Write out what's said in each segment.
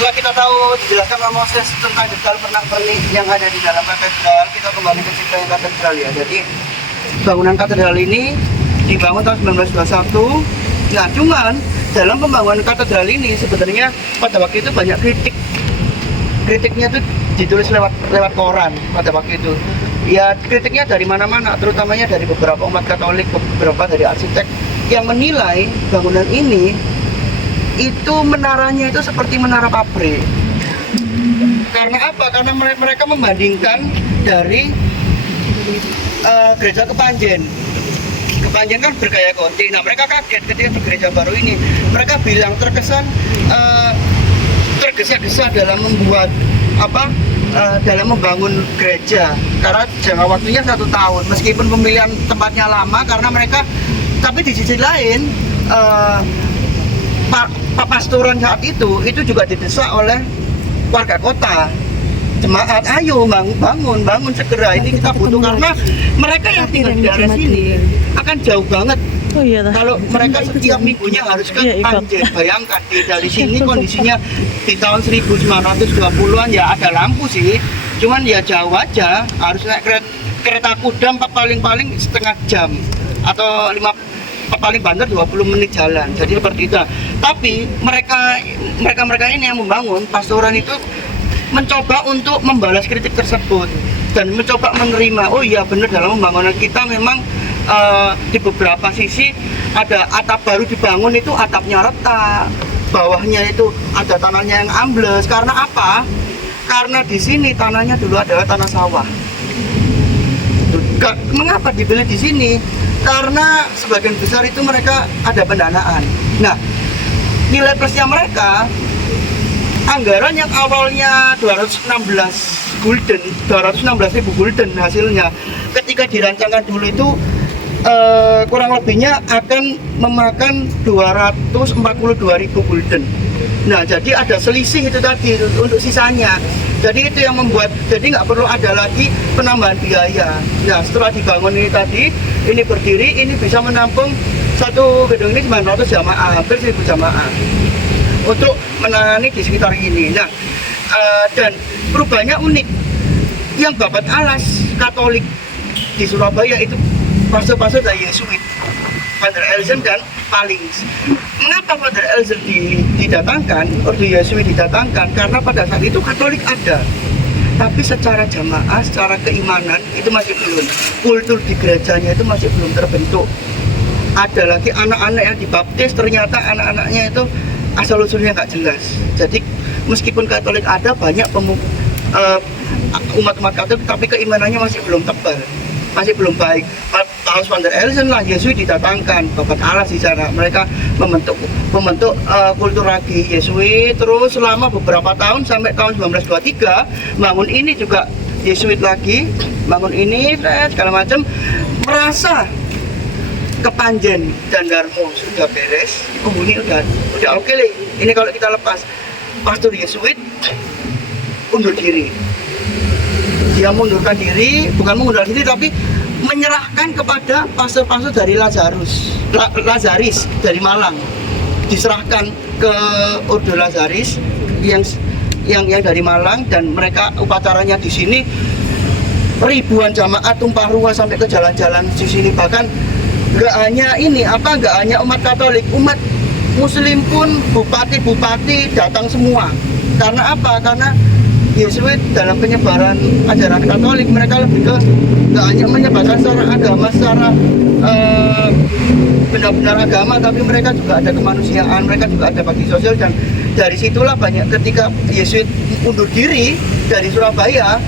Setelah kita tahu dijelaskan sama Moses tentang detail pernak-pernik yang ada di dalam katedral, kita kembali ke cerita yang katedral ya. Jadi bangunan katedral ini dibangun tahun 1921. Nah, cuman dalam pembangunan katedral ini sebenarnya pada waktu itu banyak kritik. Kritiknya itu ditulis lewat koran pada waktu itu. Ya, kritiknya dari mana-mana, terutamanya dari beberapa umat Katolik, beberapa dari arsitek yang menilai bangunan ini itu menaranya itu seperti menara pabrik. Karena apa? Karena mereka membandingkan dari gereja Kepanjen. Kepanjen kan bergaya gotik. Nah, mereka kaget ketika di gereja baru ini. Mereka bilang terkesan tergesa-gesa dalam membuat dalam membangun gereja, karena jangka waktunya 1 tahun. Meskipun pemilihan tempatnya lama, karena mereka, tapi di sisi lain pastoran saat itu juga didesak oleh warga kota. Jemaat, ayo bangun segera, ini kita butuh, karena mereka yang tinggal di daerah sini akan jauh banget. Oh iya, kalau mereka setiap minggunya harus ke Panjen. Bayangkan dari sini kondisinya di tahun 1920-an ya ada lampu sih, cuman ya jauh aja, harus naik kereta kuda paling setengah jam atau paling banter 20 menit jalan. Jadi seperti itu. Tapi mereka ini yang membangun pastoran itu mencoba untuk membalas kritik tersebut dan mencoba menerima, oh iya benar, dalam pembangunan kita memang di beberapa sisi ada atap baru dibangun itu atapnya retak, bawahnya itu ada tanahnya yang ambles. Karena apa? Karena di sini tanahnya dulu adalah tanah sawah. Mengapa dipilih di sini? Karena sebagian besar itu mereka ada pendanaan. Nah, nilai plusnya mereka, anggaran yang awalnya 216.000 gulden hasilnya, ketika dirancangkan dulu itu kurang lebihnya akan memakan 242.000 gulden. Nah, jadi ada selisih itu tadi untuk sisanya. Jadi itu yang membuat, jadi nggak perlu ada lagi penambahan biaya. Nah, setelah dibangun ini tadi, ini berdiri, ini bisa menampung satu gedung ini 900 jamaah, hampir 1.000 jamaah untuk menangani di sekitar ini. Nah, dan perubahannya unik. Yang babat alas Katolik di Surabaya itu pastor-pastor dari Yesuit, Father Elzen dan Palings. Mengapa Father Elzen didatangkan, Ordo Yesuit didatangkan? Karena pada saat itu Katolik ada, tapi secara jamaah, secara keimanan itu masih belum. Kultur di gerejanya itu masih belum terbentuk. Ada lagi anak-anak yang dibaptis, ternyata anak-anaknya itu asal-usulnya nggak jelas. Jadi meskipun Katolik ada banyak umat-umat Katolik, tapi keimanannya masih belum tebal, masih belum baik. Paus Father Elzen lah, Yesuit didatangkan, babat alas di sana. Mereka membentuk kultur lagi Yesuit, terus selama beberapa tahun sampai tahun 1923 bangun ini juga Yesuit lagi, bangun ini segala macam. Merasa Kepanjen dan Darmo sudah beres, ini udah oke nih. Ini kalau kita lepas, pastor Yesuit undur diri. Dia mundurkan diri, bukan mengundurkan diri, tapi menyerahkan kepada pastor-pastor dari Lazaris dari Malang. Diserahkan ke Ordo Lazaris yang dari Malang, dan mereka upacaranya di sini ribuan jamaah tumpah ruah sampai ke jalan-jalan di sini. Bahkan nggak hanya umat Katolik, umat Muslim pun, bupati-bupati datang semua. Karena apa? Karena Yesuit dalam penyebaran ajaran Katolik, mereka lebih ke nggak hanya menyebarkan secara agama, secara benar-benar agama, tapi mereka juga ada kemanusiaan, mereka juga ada bakti sosial. Dan dari situlah banyak, ketika Yesuit undur diri dari Surabaya,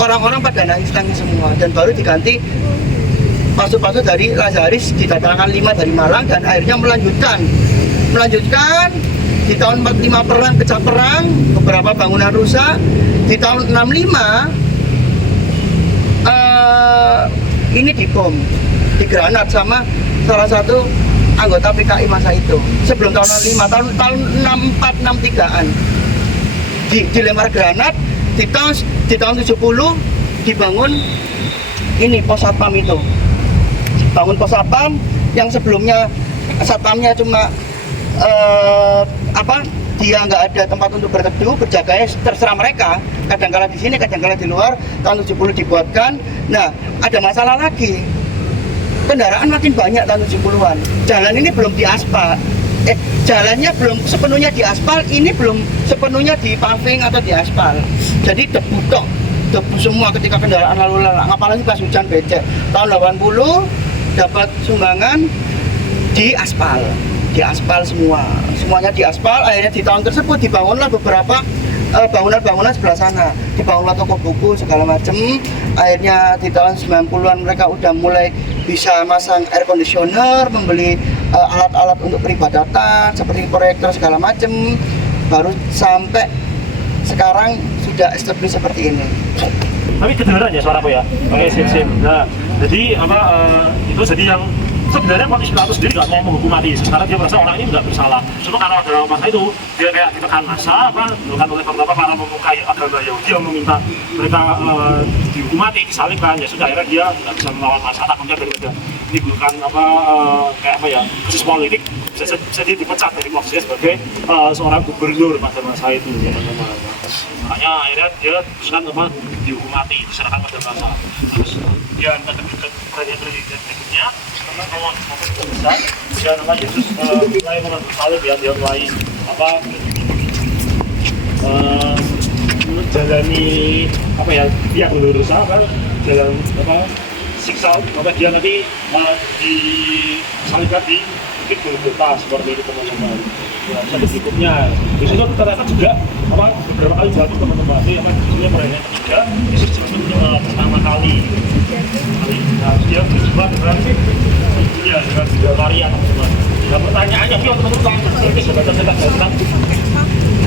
orang-orang pada nangis-nangis semua, dan baru diganti pastor-pastor dari Lazaris, didatangkan 5 dari Malang, dan akhirnya melanjutkan di tahun 45 perang, pecah perang, beberapa bangunan rusak. Di tahun 65 ini dibom, digranat sama salah satu anggota PKI masa itu. Sebelum tahun 65, tahun 64, 63-an dilempar granat. Di tahun 70 dibangun ini pos satpam itu. Bangun pos satpam yang sebelumnya satpamnya cuma dia nggak ada tempat untuk berteduh, berjaga, ya terserah mereka. Kadang-kala di sini, kadang-kala di luar. Tahun 70 dibuatkan. Nah, ada masalah lagi. Kendaraan makin banyak tahun 70-an. Jalan ini belum diaspal. Jalannya belum sepenuhnya diaspal, ini belum sepenuhnya di paving atau diaspal. Jadi debu tok, debu semua ketika kendaraan lalu lalang. Apalagi pas hujan becek. Tahun 80 dapat sumbangan di aspal semuanya di aspal. Akhirnya di tahun tersebut dibangunlah beberapa bangunan-bangunan sebelah sana, dibangunlah toko buku segala macam. Akhirnya di tahun 90-an mereka udah mulai bisa masang air conditioner, membeli alat-alat untuk peribadatan seperti proyektor segala macam, baru sampai sekarang sudah established seperti ini. Tapi kedengeran ya suaraku ya? Oke, sip. Nah, jadi itu jadi yang sebenarnya Pontius Pilatus sendiri nggak mau menghukum mati karena dia merasa orang ini nggak bersalah. Cuma karena dalam masa itu dia kayak ditekan massa, ditekan oleh beberapa para pemuka agama Yahudi yang meminta mereka dihukum mati, disalibkan. Ya sudah, akhirnya dia nggak bisa melawan massa, takutnya daripada menimbulkan krisis politik, bisa dia dipecat dari posisinya sebagai seorang gubernur pada masa itu, ya teman-teman. Makanya akhirnya dia teruskan dihukum mati, diserahkan pada massa. Terus dia ke presiden berikutnya, kalau besar, dia nama Yesus mulai mengambil salib, ya dia mulai menjalani dia lurus jalan siksa, maka dia nanti disalibkan di bukit Golgota seperti itu teman-teman. Ya, bisa berikutnya. Yesus itu ternyata juga beberapa kali jatuh teman-teman. Itu sebenarnya perayaan ketiga, Yesus jatuh pertama kali. Nah, dia berjumpa dengan juga Maria teman-teman. Nah, pertanyaannya, teman-teman kalau kita sudah baca tentang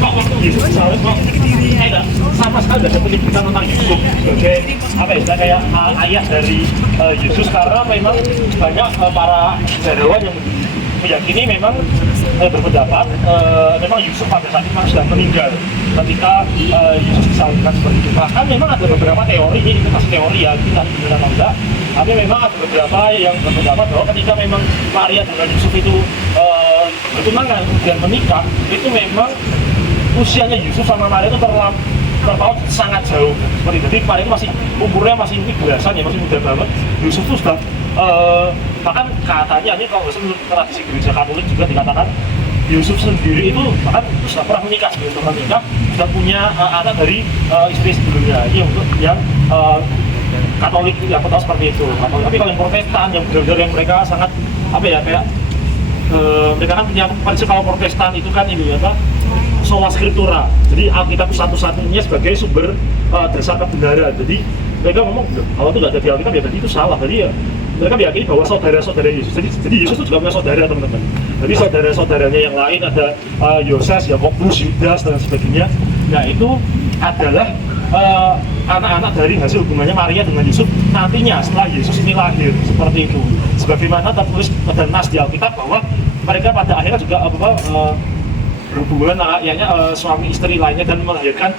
kok waktu Yesus disalib kok tidak sama sekali tidak ada pendidikan tentang Yusuf sebagai kayak ayah dari Yesus, karena memang banyak para sejarawan yang meyakini memang berpendapat memang Yusuf pada saat itu sudah meninggal ketika Yesus disalibkan seperti itu. Bahkan memang ada beberapa teori, ini masih teori ya, kita benar atau enggak, tapi memang ada beberapa yang berpendapat bahwa ketika memang Maria dengan Yusuf itu bertunangan dan menikah, itu memang usianya Yusuf sama Maria itu terpaut sangat jauh seperti itu. Jadi Maria itu umurnya masih belasan ya, masih muda banget. Yusuf itu sudah bahkan katanya ini kalau menurut tradisi gereja Katolik juga dikatakan Yusuf sendiri itu bahkan sudah pernah menikah, sudah punya anak dari istri sebelumnya. Ini untuk yang Katolik ya, aku tahu seperti itu. Tapi kalau yang Protestan yang benar-benar yang mereka sangat mereka kan punya prinsip kalau Protestan itu kan ini sola scriptura. Jadi Alkitab itu satu-satunya sebagai sumber dasar kebenaran. Jadi mereka ngomong kalau itu nggak ada di Alkitab ya berarti itu salah. Jadi ya mereka meyakini bahwa saudara-saudara Yesus. Jadi Yesus itu juga punya saudara teman-teman. Jadi saudara-saudaranya yang lain ada Yoses, Yakobus, Yudas dan sebagainya. Nah itu adalah anak-anak dari hasil hubungannya Maria dengan Yusuf nantinya setelah Yesus ini lahir seperti itu. Sebagaimana tertulis pada nas di Alkitab bahwa mereka pada akhirnya juga berhubungan suami istri lainnya dan melahirkan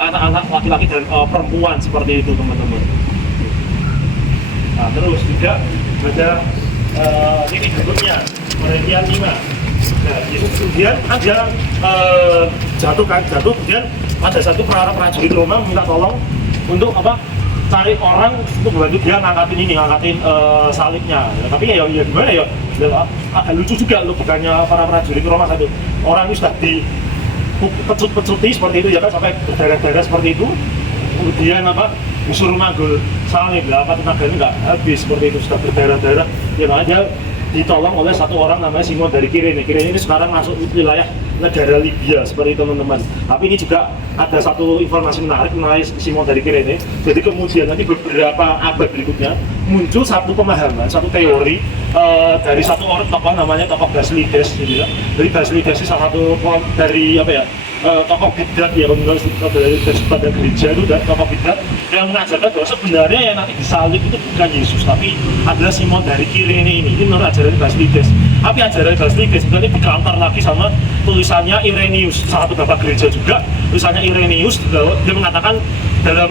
anak-anak laki-laki dan perempuan seperti itu teman-teman. Nah terus juga ada ini berikutnya Korintian 5. Nah Yesus kemudian ada jatuh kemudian ada satu prajurit Roma minta tolong untuk cari orang untuk membantu dia ngangkatin salibnya. Ya, tapi ya gimana ya agak lucu juga logikanya para prajurit Roma satu. Orang itu sudah dipecut-pecuti seperti itu ya kan, sampai berdarah-darah seperti itu. Kemudian disuruh manggul salib lah, tenaganya nggak habis seperti itu, sudah berdarah-darah. Ya makanya ditolong oleh satu orang namanya Simon dari Kirene. Kirene ini sekarang masuk wilayah negara Libya seperti teman-teman. Tapi ini juga ada satu informasi menarik mengenai Simon dari Kirene. Jadi kemudian nanti beberapa abad berikutnya muncul satu pemahaman, satu teori dari satu orang tokoh namanya tokoh Basilides gitu ya. Jadi Basilides ini salah satu dari tokoh bidat ya, dari pada gereja itu dan tokoh bidat yang mengajarkan bahwa sebenarnya yang nanti disalib itu bukan Yesus tapi adalah Simon dari Kirene ini. Ini menurut ajaran Basilides. Tapi ajaran Basilides sebenarnya dicounter lagi sama tulisannya Irenaeus, salah satu bapak gereja juga. Tulisannya Irenaeus dia mengatakan dalam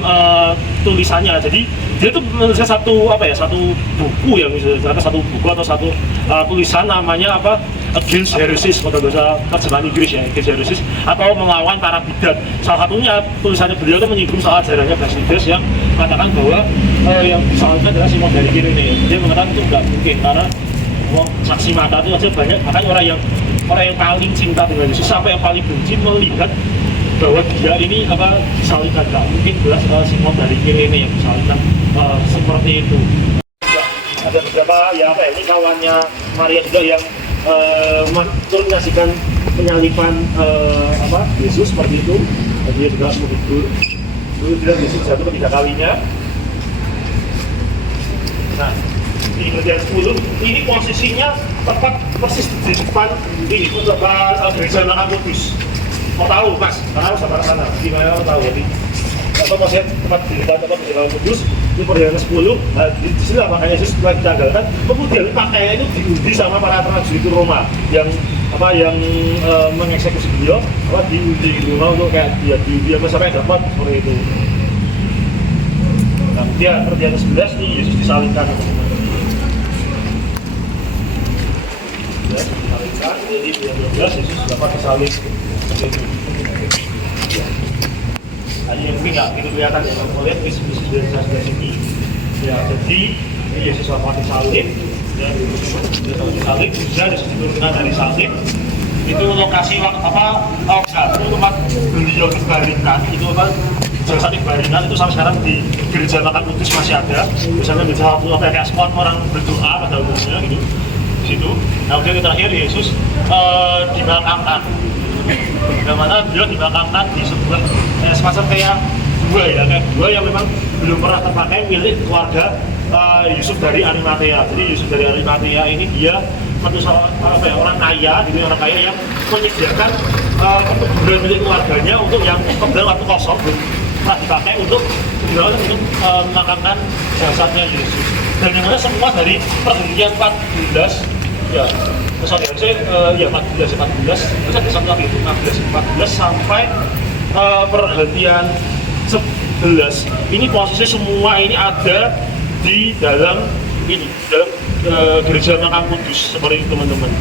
tulisannya, jadi dia itu menuliskan satu buku ya, misalnya satu buku atau satu tulisan namanya against heresis, kalau bahasa terjemahan Inggris ya, against heresis, atau melawan para bidat. Salah satunya tulisannya beliau itu menyinggung soal ajarannya Basides yang mengatakan bahwa yang disalahkan adalah Simon dari Kirene. Dia mengatakan itu nggak mungkin karena saksi mata itu aja banyak, makanya orang yang paling cinta dengan Yesus sampai yang paling benci melihat bahwa dia ini disalibkan. Nggak mungkin jelas Simon dari Kirene yang disalibkan seperti itu. Ada beberapa ini kawannya Maria juga yang menyaksikan penyaliban Yesus seperti itu. Dia juga menghibur. Dulu bilang Yesus jatuh ketiga kalinya. Nah, di bagian 10 ini posisinya tepat persis di depan ini gereja Makan Kudus. Mau tahu Mas? Karena harus sampai sana. Gimana mau tahu jadi? Maksudnya tempat gereja Makan Kudus itu perjalanan 10. Nah, di sini makanya Yesus setelah ditanggalkan, kemudian pakaiannya itu diundi sama para prajurit Roma yang mengeksekusi beliau, diundi gitu untuk kayak dia sampai dapat seperti itu. Nah, dia perjalanan 11 nih Yesus disalibkan. Ya, disalibkan, jadi dia 12 Yesus dapat disalib. Ada yang enggak itu kelihatan ya, kalau lihat Yesus dari sini. Ya, jadi Yesus dapat disalib. Ya, disalib, bisa diturunkan dari salib. Itu lokasi tempat beliau dibaringkan, itu jasa dibaringkan itu sampai sekarang di gereja Makan Kudus masih ada. Misalnya gereja kayak spot orang berdoa pada umumnya gitu. Situ. Nah, kemudian terakhir Yesus dimakamkan. Bagaimana beliau dimakamkan di sebuah semacam kayak gua yang memang belum pernah terpakai milik keluarga Yusuf dari Arimatea. Jadi Yusuf dari Arimatea ini dia orang kaya, gitu, orang kaya yang menyediakan kuburan milik keluarganya untuk yang kemudian waktu kosong pernah dipakai untuk memakamkan jasadnya Yesus. Dan yang mana semua dari perhentian 14 ya, sorry, ya 14, terus ada satu lagi itu 14 sampai perhentian 11. Ini posisi semua ini ada di dalam gereja Makan Kudus seperti itu teman-teman.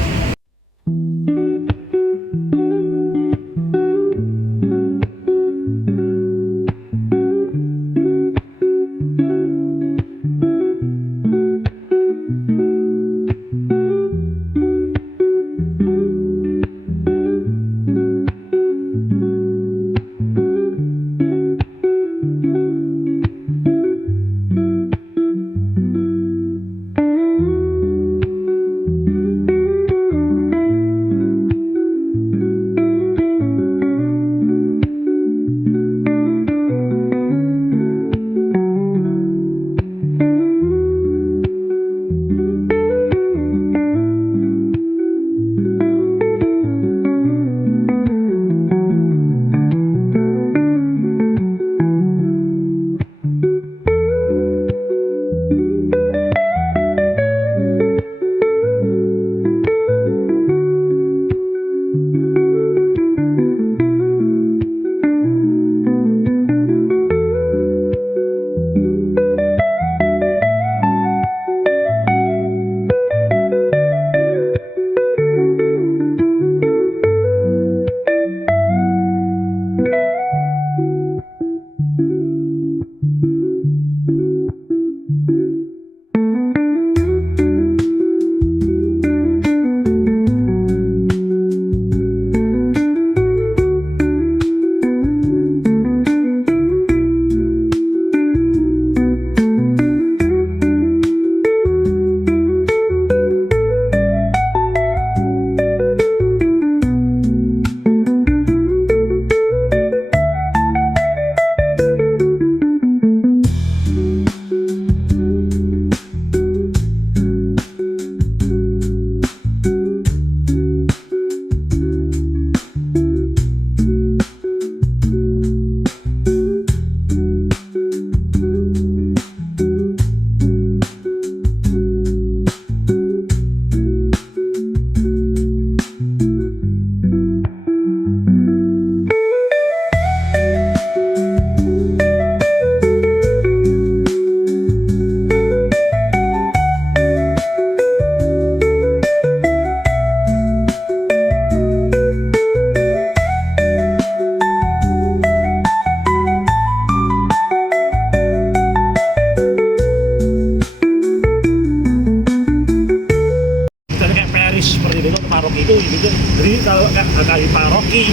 HKI Paroki,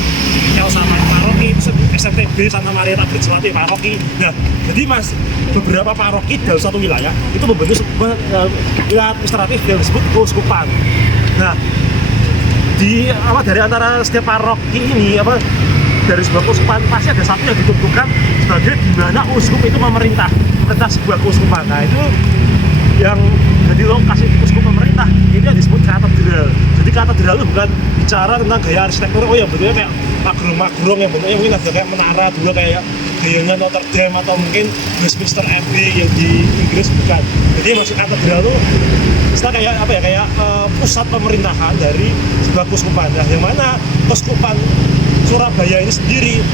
El sama Paroki, SMTB Santa Maria Tabrit Selati Paroki. Nah, jadi mas beberapa paroki dalam satu wilayah itu membentuk sebuah wilayah administratif yang disebut keuskupan. Nah, dari antara setiap paroki ini dari sebuah keuskupan pasti ada satu yang ditentukan sebagai di mana uskup itu memerintah sebuah keuskupan. Nah, itu yang jadi lokasi uskup pemerintah ini yang disebut katedral. Jadi katedral itu bukan bicara tentang gaya arsitektur, yang bentuknya kayak magrong-magrong, yang bentuknya mungkin ada kayak menara dulu kayak gayanya Notre Dame atau mungkin Westminster Abbey yang di Inggris, bukan. Jadi maksud katedral itu istilah kayak pusat pemerintahan dari sebuah keuskupan. Nah, yang mana keuskupan Surabaya ini sendiri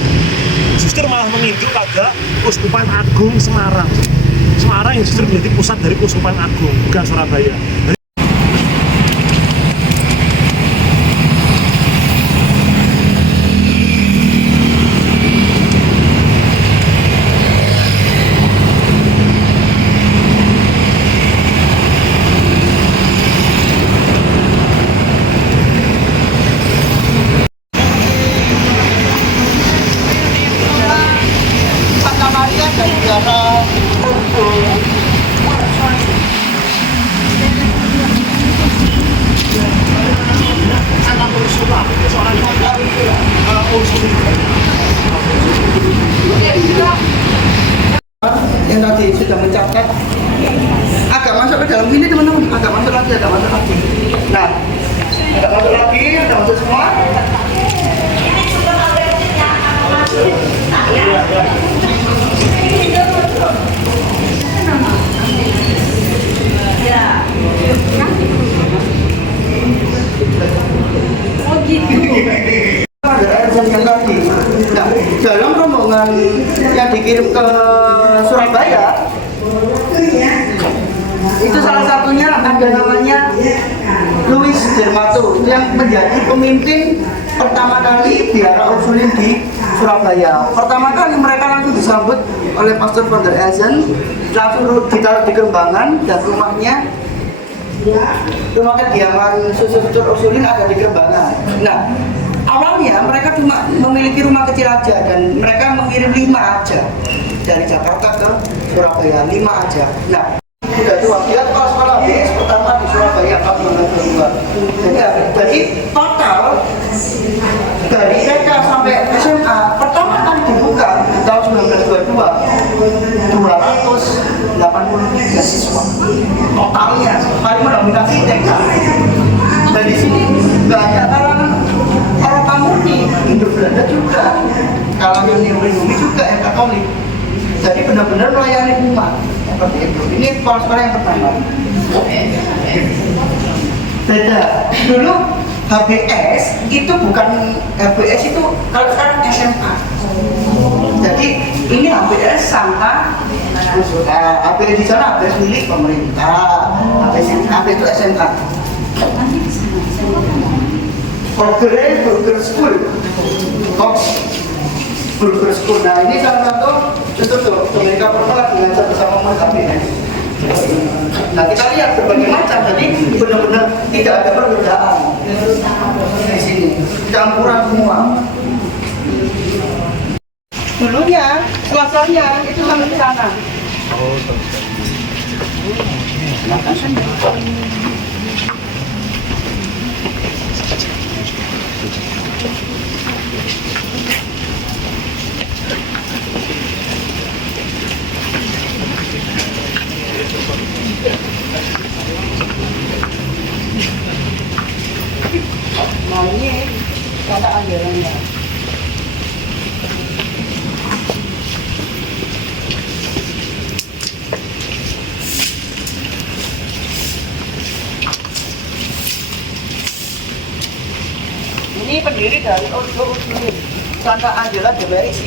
justru malah menginduk pada Keuskupan Agung Semarang. Semarang yang justru menjadi pusat dari Keuskupan Agung, bukan Surabaya. Santa Maria dan negara yang tadi sudah mencatat agak masuk ke dalam sini teman-teman, agak masuk lagi. Nah, agak masuk lagi, udah masuk semua. Oh gitu. Ada arisan yang tadi. Nah, dalam rombongan yang dikirim ke Surabaya, itu salah satunya ada namanya Louis Dermato, itu yang menjadi pemimpin pertama kali biara Ursulin di Surabaya. Pertama kali mereka langsung disambut oleh Pastor van der Elsen, langsung ditaruh di Kerembangan, dan rumah kediaman suster Ursulin ada di Kerembangan. Nah, awalnya mereka cuma memiliki rumah kecil aja, dan mereka mengirim 5 aja dari Jakarta ke Surabaya, 5 aja. Nah, udah tua, dia kepala sekolah BS pertama di Surabaya tahun 1922. Jadi total dari TK sampai SMA pertama kali dibuka di tahun 1922 283 siswa totalnya, paling mendominasi TK. Dan di sini banyak kalangan Eropa murni, Indo Belanda juga, kalangan Pribumi juga yang Katolik. Jadi benar-benar melayani umat seperti itu. Ini sekolah yang pertama. Beda. Dulu HBS itu bukan HBS, itu kalau sekarang SMA. Jadi ini HBS sama HBS di sana HBS milik pemerintah. HBS itu SMA. Burger School. Burger School. Nah, ini salah satu contoh mereka pernah lagi ngajar bersama Mas HBS. Nah, kita lihat berbagai macam, jadi benar-benar tidak ada perbedaan di sini, campuran semua. Dulunya, Selasanya itu sampai ke sana. Nah, ini kata anggarannya. Ini pendiri dari Ordo Ursulin, Santa Angela de Merisi.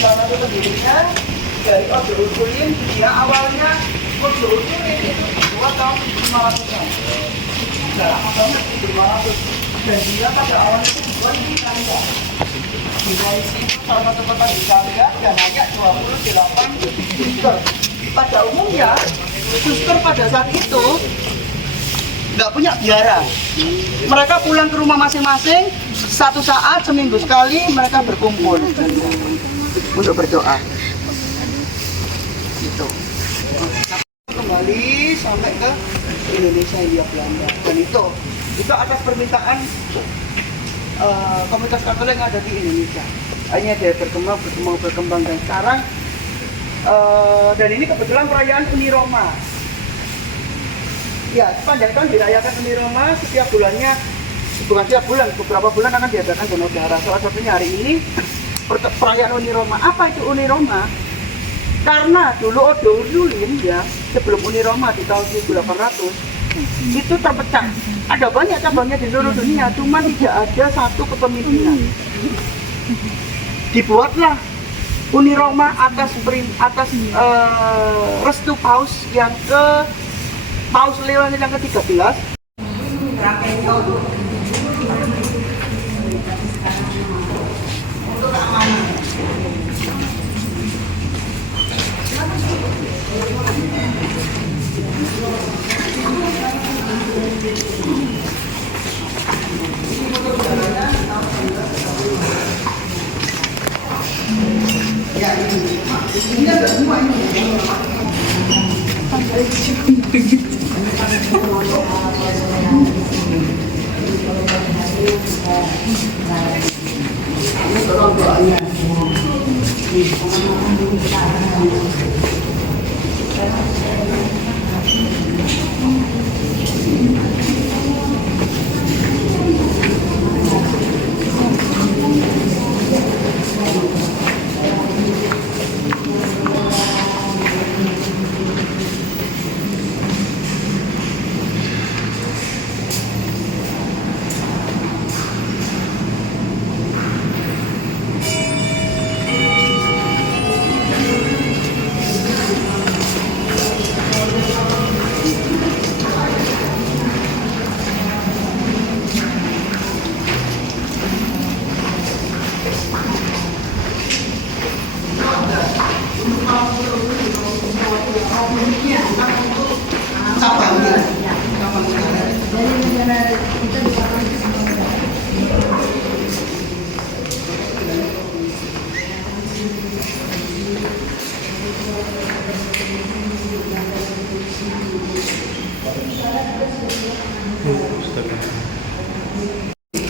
Salah satu pendirinya dari Ordo Ursulin, dia awalnya Ordo Ursulin itu dibuat tahun 500-an. Nah, banget 500. Dan dia pada awalnya itu dibuat di Italia. Di Merisi itu salah satu kota di Italia, dan hanya 28 suster. Pada umumnya, suster pada saat itu nggak punya biara. Mereka pulang ke rumah masing-masing, satu saat seminggu sekali mereka berkumpul untuk berdoa. Gitu. Kembali sampai ke Indonesia, Hindia Belanda, dan itu atas permintaan komunitas Katolik yang ada di Indonesia. Akhirnya dia berkembang dan sekarang dan ini kebetulan perayaan Uni Roma. Ya, sepanjang tahun dirayakan Uni Roma, setiap bulannya, bukan setiap bulan, beberapa bulan akan diadakan donor darah. Salah satunya hari ini perayaan Uni Roma. Apa itu Uni Roma? Karena dulu Ordo Ursuline ya, sebelum Uni Roma di tahun 1800 itu terpecah. Ada banyak cabangnya di seluruh dunia, cuma tidak ada satu kepemimpinan. Dibuatlah Uni Roma atas restu Paus yang Paus Leon yang ke-13. Ini ada semua ini.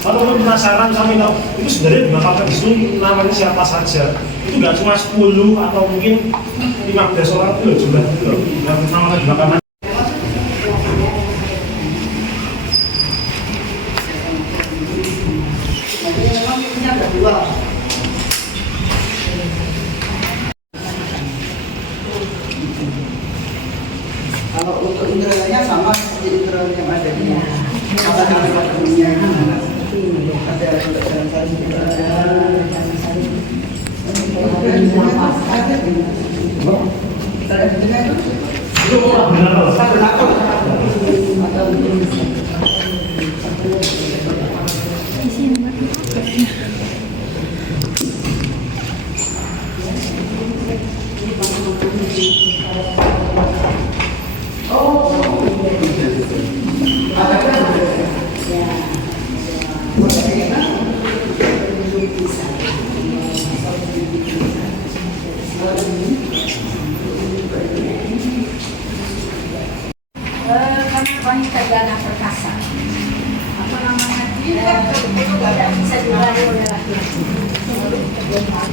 Kalau penasaran sama itu sebenarnya dimakamkan di sini namanya siapa saja, itu nggak cuma 10 atau mungkin 15 orang itu loh jumlah itu loh yang nama dimakamkan. Kalau untuk indranya sama seperti indra yang ada di ada dengan dunia ada untuk jalan-jalan Karena wanita jana perkasa, apa namanya, tidak bisa dilalui oleh laki-laki. Tidak mau